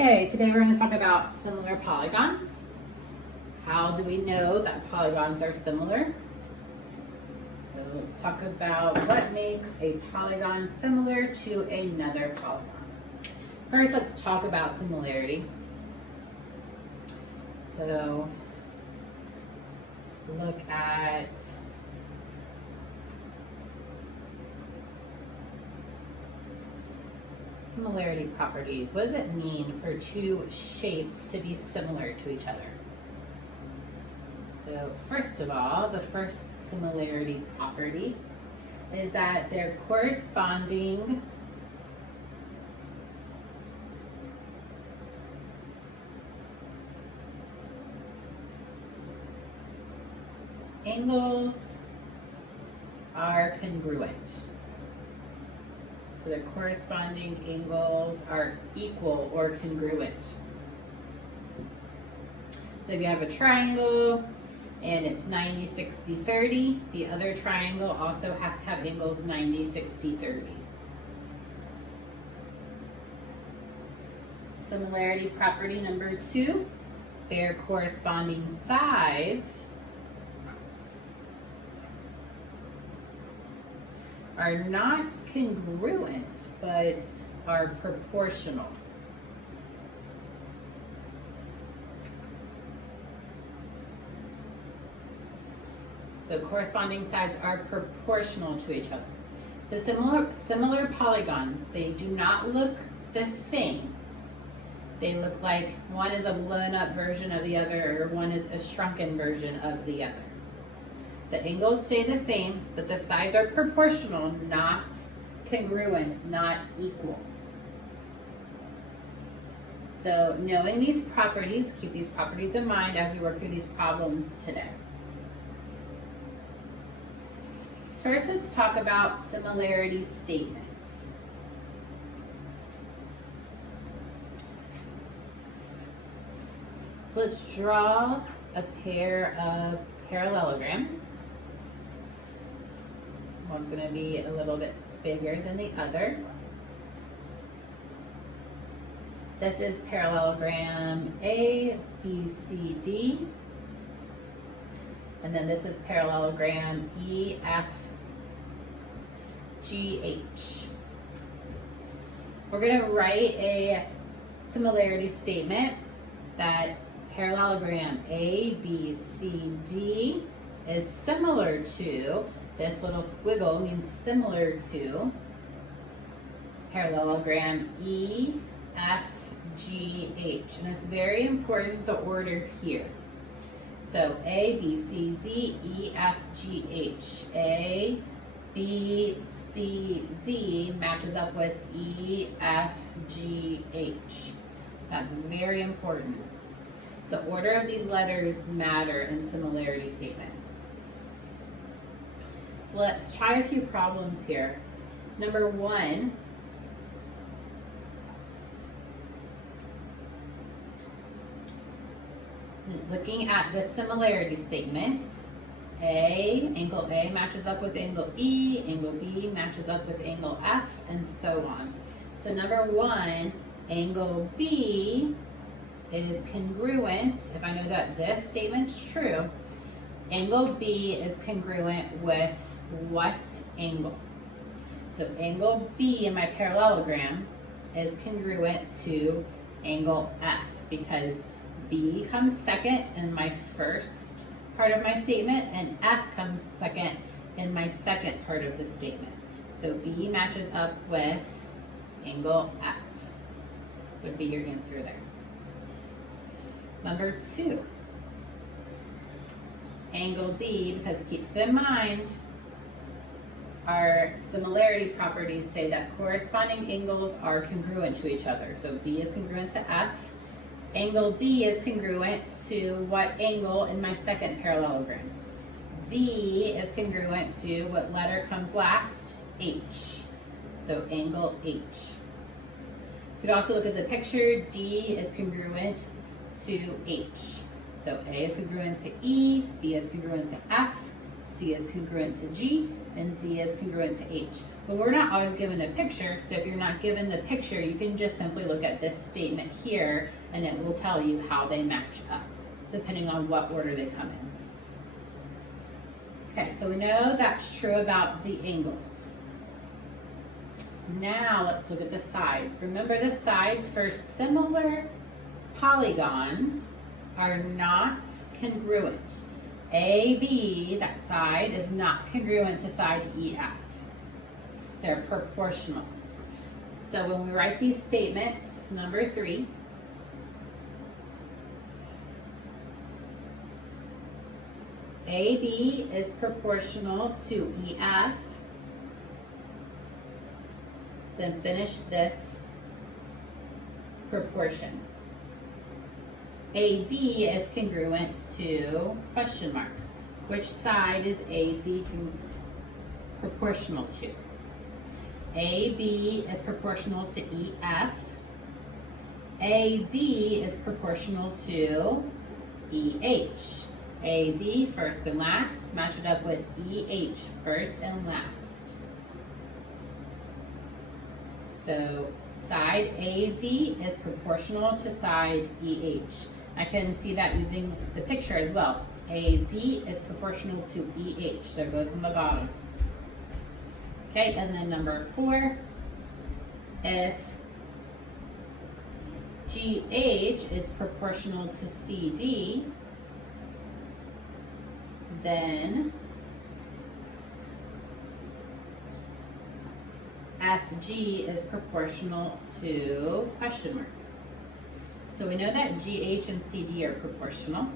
Okay, today we're going to talk about similar polygons. How do we know that polygons are similar? So let's talk about what makes a polygon similar to another polygon. First, let's talk about similarity. So let's look at similarity properties. What does it mean for two shapes to be similar to each other? So first of all, the first similarity property is that their corresponding angles are congruent. So the corresponding angles are equal or congruent. So if you have a triangle and it's 90, 60, 30, the other triangle also has to have angles 90, 60, 30. Similarity property number 2, their corresponding sides are not congruent, but are proportional. So corresponding sides are proportional to each other. So similar polygons, they do not look the same. They look like one is a blown up version of the other, or one is a shrunken version of the other. The angles stay the same, but the sides are proportional, not congruent, not equal. So knowing these properties, keep these properties in mind as we work through these problems today. First, let's talk about similarity statements. So let's draw a pair of parallelograms. One's going to be a little bit bigger than the other. This is parallelogram A, B, C, D. And then this is parallelogram E, F, G, H. We're going to write a similarity statement that parallelogram A, B, C, D is similar to, this little squiggle means similar to, parallelogram E, F, G, H. And it's very important the order here. So A, B, C, D, E, F, G, H. A, B, C, D matches up with E, F, G, H. That's very important. The order of these letters matter in similarity statements. So let's try a few problems here. Number 1, looking at the similarity statements, angle A matches up with angle B, angle B matches up with angle F, and so on. So number 1, angle B is congruent. If I know that this statement's true, angle B is congruent with what angle? So angle B in my parallelogram is congruent to angle F because B comes second in my first part of my statement and F comes second in my second part of the statement. So B matches up with angle F would be your answer there. Number 2, angle D, because keep in mind our similarity properties say that corresponding angles are congruent to each other. So B is congruent to F. Angle D is congruent to what angle in my second parallelogram? D is congruent to what letter comes last? H. So angle H. You could also look at the picture. D is congruent to H. So A is congruent to E, B is congruent to F, C is congruent to G, and D is congruent to H. But we're not always given a picture, so if you're not given the picture, you can just simply look at this statement here, and it will tell you how they match up, depending on what order they come in. Okay, so we know that's true about the angles. Now let's look at the sides. Remember, the sides for similar polygons are not congruent. AB, that side, is not congruent to side EF. They're proportional. So when we write these statements, number 3, AB is proportional to EF. Then finish this proportion. AD is congruent to question mark. Which side is AD proportional to? AB is proportional to EF. AD is proportional to EH. AD first and last, match it up with EH first and last. So side AD is proportional to side EH. I can see that using the picture as well. AD is proportional to EH. They're both on the bottom. Okay, and then number 4, if GH is proportional to CD, then FG is proportional to question mark. So we know that GH and CD are proportional.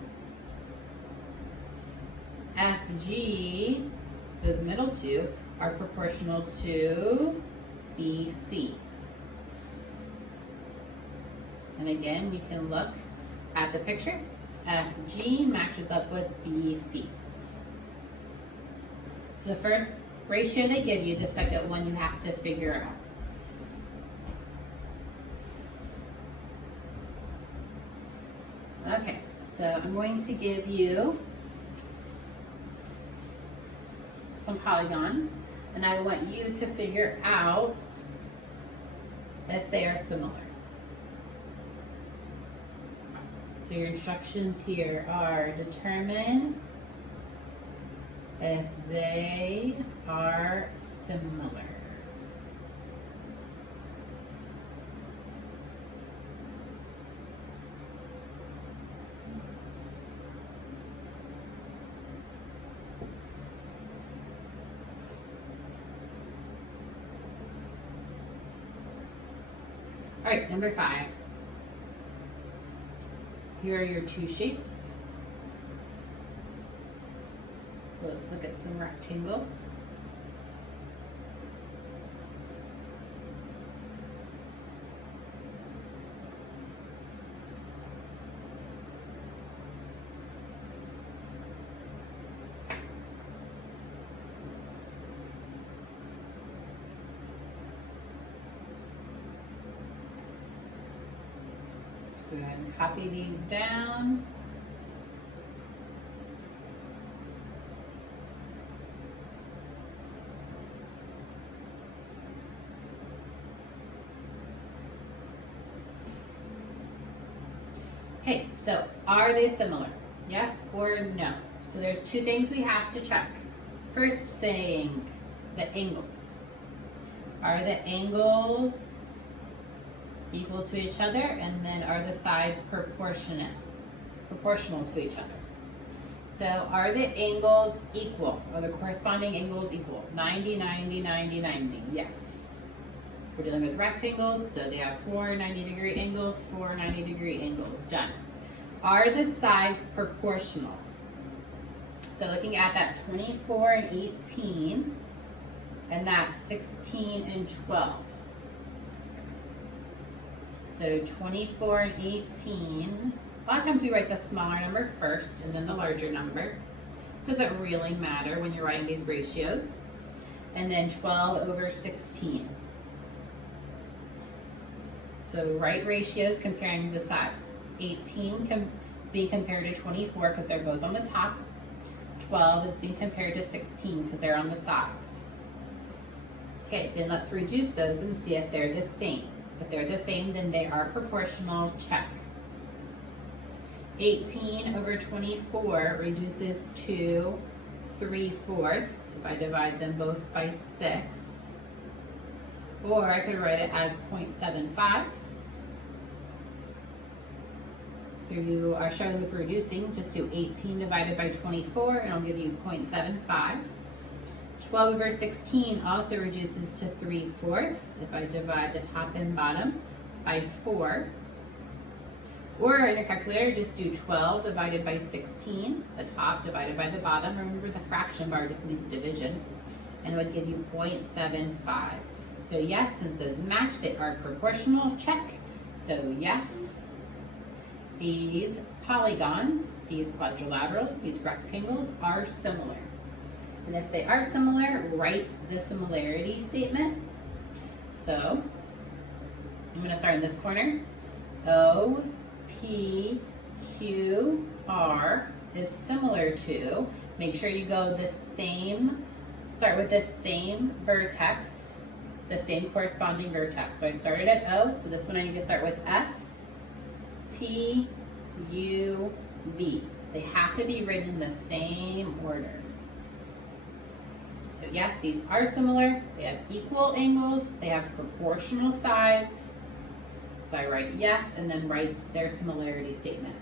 FG, those middle two, are proportional to BC. And again, we can look at the picture. FG matches up with BC. So the first ratio they give you, the second one you have to figure out. Okay, so I'm going to give you some polygons, and I want you to figure out if they are similar. So your instructions here are determine if they are similar. All right, number 5. Here are your two shapes. So let's look at some rectangles. So go ahead and copy these down. Okay, so are they similar? Yes or no? So there's 2 things we have to check. First thing, the angles. Are the angles equal to each other? And then are the sides proportional to each other? So are the angles equal? Are the corresponding angles equal? 90, 90, 90, 90. Yes. We're dealing with rectangles, so they have 4 90-degree angles, 4 90-degree angles. Done. Are the sides proportional? So looking at that 24 and 18, and that 16 and 12. So 24 and 18, a lot of times we write the smaller number first and then the larger number. Doesn't really matter when you're writing these ratios. And then 12 over 16. So write ratios comparing the sides. 18 is being compared to 24 because they're both on the top. 12 is being compared to 16 because they're on the sides. Okay, then let's reduce those and see if they're the same. If they're the same, then they are proportional, check. 18 over 24 reduces to 3/4 if I divide them both by 6. Or I could write it as 0.75. If you are struggling with reducing, just do 18 divided by 24 and it'll give you 0.75. 12 over 16 also reduces to 3/4 if I divide the top and bottom by 4. Or in your calculator, just do 12 divided by 16, the top divided by the bottom. Remember the fraction bar just needs division, and it would give you 0.75. So yes, since those match, they are proportional, check. So yes, these polygons, these quadrilaterals, these rectangles are similar. And if they are similar, write the similarity statement. So I'm going to start in this corner. O, P, Q, R is similar to, make sure you go the same, start with the same vertex, the same corresponding vertex. So I started at O, so this one I need to start with S, T, U, V. They have to be written in the same order. So yes, these are similar. They have equal angles. They have proportional sides. So I write yes and then write their similarity statement.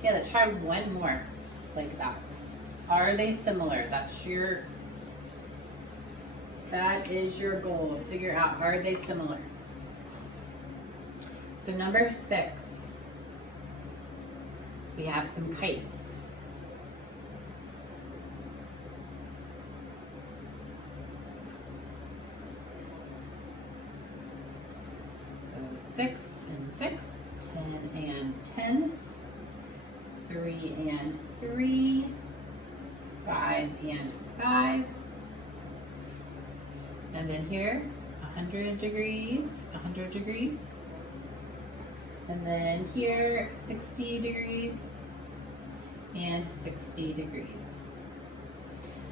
Okay, let's try one more like that. Are they similar? That is your goal. Figure out, are they similar? So number 6, we have some kites. So 6 and 6, 10 and 10, 3 and 3, 5 and 5. And then here, 100 degrees, 100 degrees. And then here, 60 degrees and 60 degrees.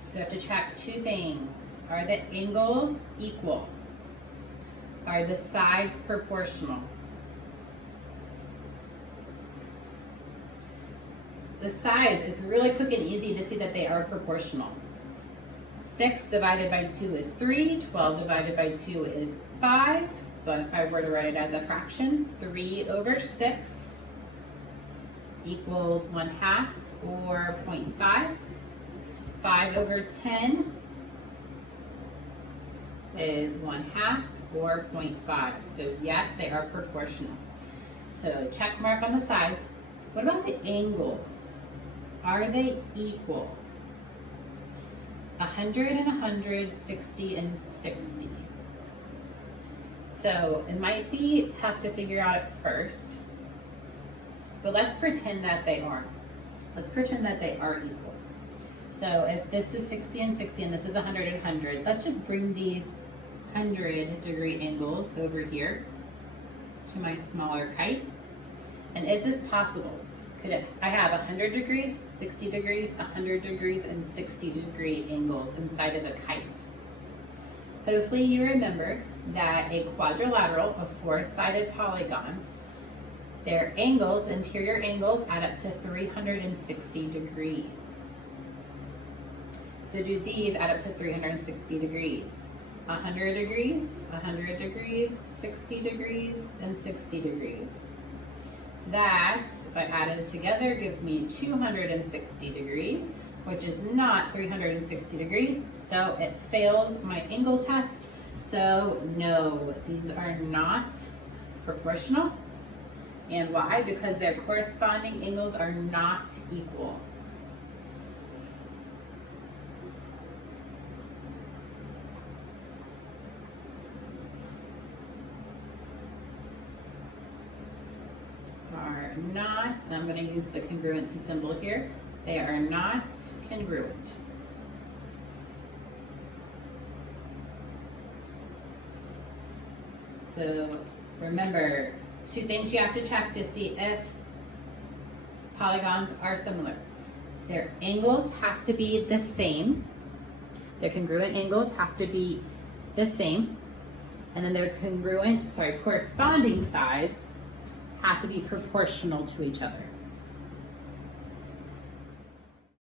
So you have to check 2 things. Are the angles equal? Are the sides proportional? The sides, it's really quick and easy to see that they are proportional. 6 divided by 2 is 3, 12 divided by 2 is 5. So if I were to write it as a fraction, 3 over 6 equals 1/2 or 0.5. 5 over 10 is 1/2 or 0.5. So yes, they are proportional. So check mark on the sides. What about the angles? Are they equal? 100 and 100, 60 and 60. So it might be tough to figure out at first, but let's pretend that they are. Let's pretend that they are equal. So if this is 60 and 60 and this is 100 and 100, let's just bring these 100-degree angles over here to my smaller kite. And is this possible? I have 100 degrees, 60 degrees, 100 degrees, and 60-degree angles inside of a kite. Hopefully you remember that a quadrilateral, a 4-sided polygon, their angles, interior angles, add up to 360 degrees. So do these add up to 360 degrees? 100 degrees, 100 degrees, 60 degrees, and 60 degrees. That, if I add it together, gives me 260 degrees, which is not 360 degrees, so it fails my angle test. So no, these are not proportional. And why? Because their corresponding angles are not equal. Are not, and I'm going to use the congruency symbol here, they are not congruent. So remember, two things you have to check to see if polygons are similar. Their angles have to be the same. Their congruent angles have to be the same. And then their corresponding sides have to be proportional to each other.